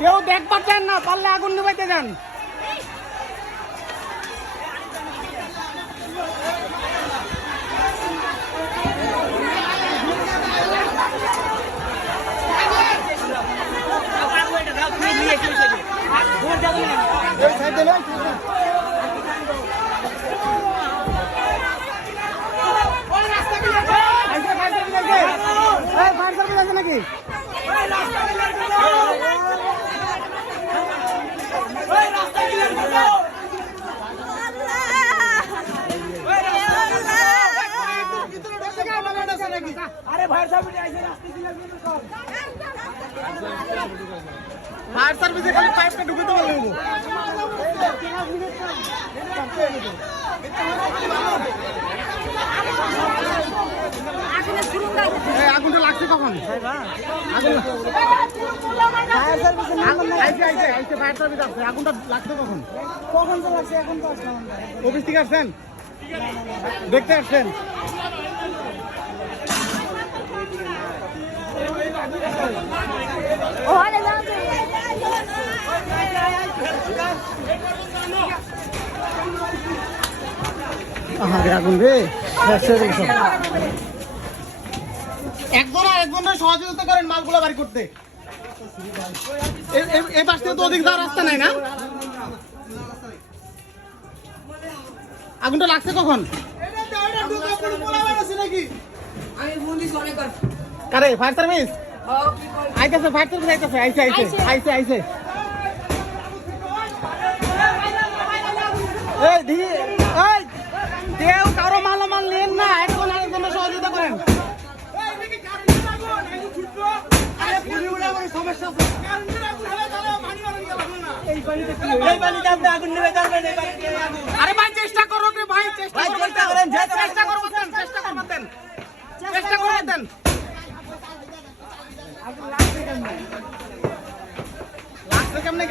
কেউ দেখ পাচ্ছেন না, পারলে আগুন নিবাইতে যান। নাকি আরে ভাই ফায়ার সার্ভিসে খালি পাইপটা ঢুকে তো পারলো। আগুনটা লাগছে কখন? আগুনটা লাগছে কখন? কখন তো লাগছে, এখন তো আসলাম। অফিস থেকে আসছেন, দেখতে আসছেন? আগুন রে, একজনের সহযোগিতা করেন মালগুলো বাড়ি করতে। এই পাশ থেকে তো অধিক যাওয়ার রাস্তা নাই না? আগুনটা লাগছে কখন? কারে ফায়ার সার্ভিস আইতেছে, ফায়ার সার্ভিস আইতেছে, আইছে। কেউ কারো মালামাল নেন না, একজন আরেকজনের সহযোগিতা করেন। আরে ভাই চেষ্টা করো রে ভাই, চেষ্টা করবেন, চেষ্টা করবেন। লাগছে কেমনে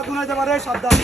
আগুন হইতে পারে, সাবধান।